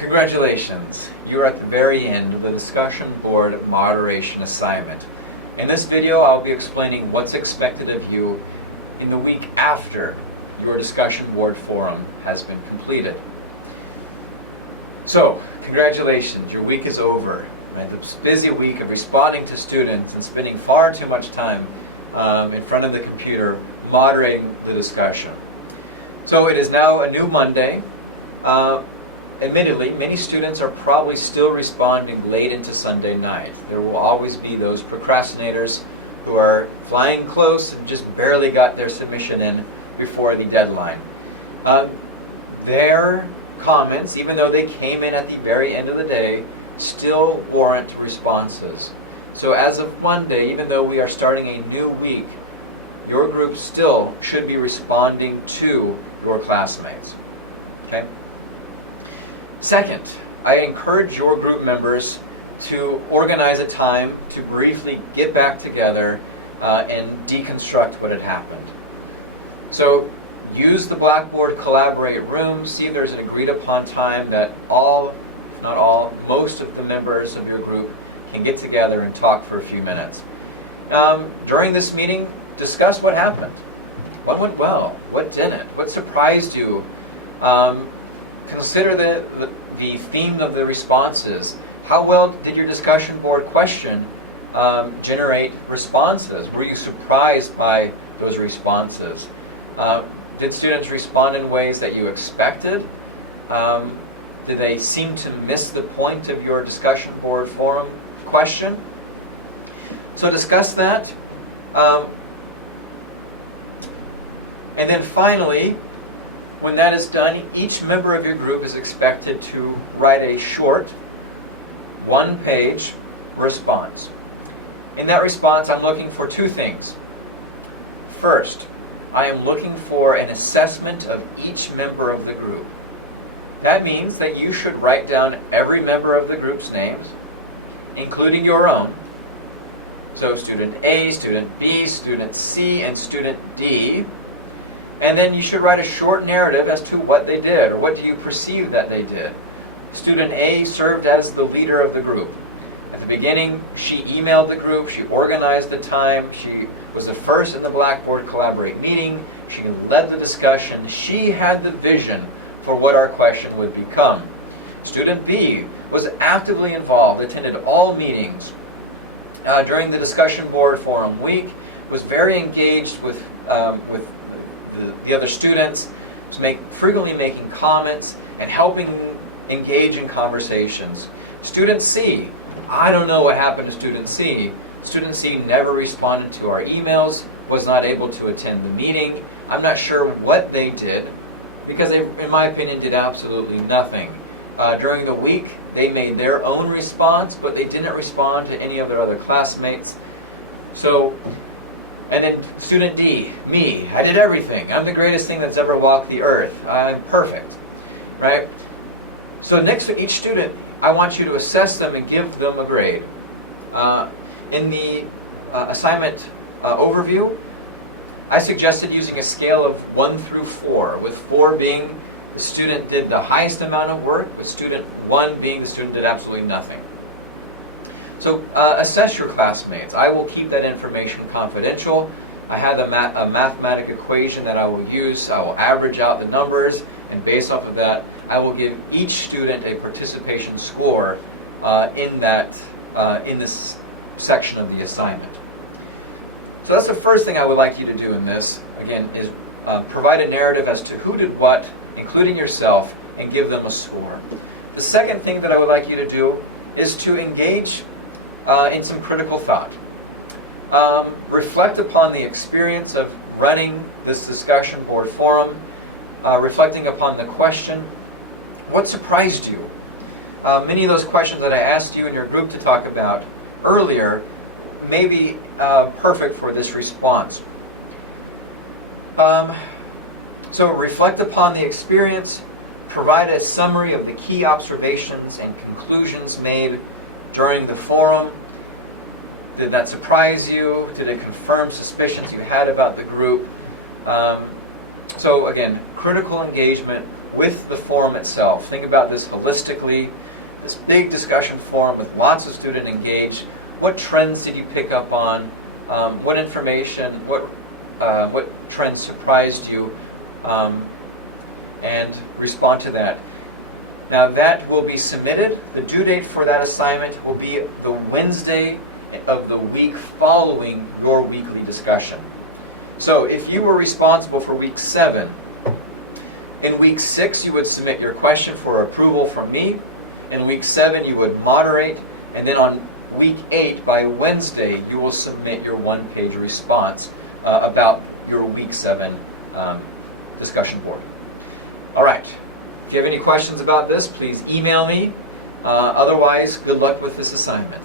Congratulations! You are at the very end of the discussion board moderation assignment. In this video, I'll be explaining what's expected of you in the week after your discussion board forum has been completed. So, congratulations, your week is over. Right? This busy week of responding to students and spending far too much time in front of the computer moderating the discussion. So it is now a new Monday. Admittedly, many students are probably still responding late into Sunday night. There will always be those procrastinators who are flying close and just barely got their submission in before the deadline. Their comments, even though they came in at the very end of the day, still warrant responses. So as of Monday, even though we are starting a new week, your group still should be responding to your classmates. Okay? Second, I encourage your group members to organize a time to briefly get back together and deconstruct what had happened. So use the Blackboard Collaborate room, see if there's an agreed upon time that all, if not all, most of the members of your group can get together and talk for a few minutes. During this meeting, discuss what happened. What went well? What didn't? What surprised you? Consider the theme of the responses. How well did your discussion board question generate responses? Were you surprised by those responses? Did students respond in ways that you expected? Did they seem to miss the point of your discussion board forum question? So discuss that. And then finally, when that is done, each member of your group is expected to write a short, one-page response. In that response, I'm looking for two things. First, I am looking for an assessment of each member of the group. That means that you should write down every member of the group's names, including your own. So student A, student B, student C, and student D. And then you should write a short narrative as to what they did, or what do you perceive that they did. Student A served as the leader of the group. At the beginning, she emailed the group, she organized the time, she was the first in the Blackboard Collaborate meeting, she led the discussion, she had the vision for what our question would become. Student B was actively involved, attended all meetings during the discussion board forum week, was very engaged with the other students, frequently making comments and helping engage in conversations. Student C, I don't know what happened to Student C. Student C never responded to our emails, was not able to attend the meeting. I'm not sure what they did, because they, in my opinion, did absolutely nothing. During the week, they made their own response, but they didn't respond to any of their other classmates. And then student D, me, I did everything. I'm the greatest thing that's ever walked the earth. I'm perfect, right? So next to each student, I want you to assess them and give them a grade. In the assignment overview, I suggested using a scale of 1 through 4, with 4 being the student did the highest amount of work, with student 1 being the student did absolutely nothing. So assess your classmates. I will keep that information confidential. I have a mathematical equation that I will use. I will average out the numbers, and based off of that, I will give each student a participation score in this section of the assignment. So that's the first thing I would like you to do in this, again, is provide a narrative as to who did what, including yourself, and give them a score. The second thing that I would like you to do is to engage in some critical thought. Reflect upon the experience of running this discussion board forum, reflecting upon the question, what surprised you? Many of those questions that I asked you in your group to talk about earlier may be perfect for this response. So reflect upon the experience, provide a summary of the key observations and conclusions made during the forum. Did that surprise you? Did it confirm suspicions you had about the group? So again, critical engagement with the forum itself. Think about this holistically, this big discussion forum with lots of student engaged. What trends did you pick up on? What information, what trends surprised you? And respond to that. Now that will be submitted. The due date for that assignment will be the Wednesday of the week following your weekly discussion. So if you were responsible for week 7, in week 6 you would submit your question for approval from me. In week 7 you would moderate, and then on week 8, by Wednesday, you will submit your one-page response about your week 7 discussion board. All right. If you have any questions about this, please email me. Otherwise, good luck with this assignment.